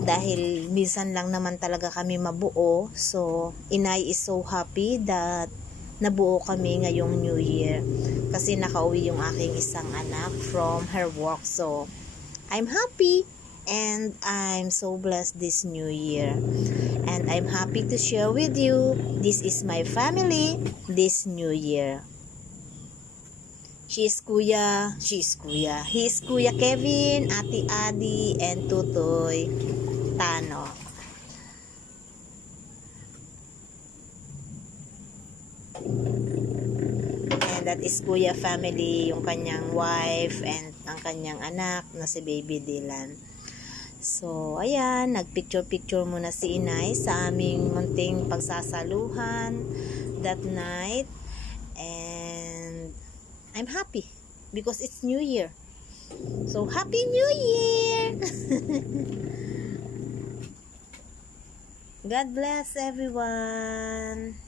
dahil minsan lang naman talaga kami mabuo. So Inay is so happy that nabuo kami ngayong New Year kasi nakauwi yung aking isang anak from her work. So I'm happy and I'm so blessed this New Year, and I'm happy to share with you. This is my family this New Year. He's Kuya Kevin, Ate Adi, and Tutoy Tano. And that is Kuya family, yung kanyang wife and ang kanyang anak na si Baby Dylan. So, ayan, nagpicture-picture muna si Inay sa aming munting pagsasaluhan that night. And I'm happy because it's New Year. So, Happy New Year! God bless everyone!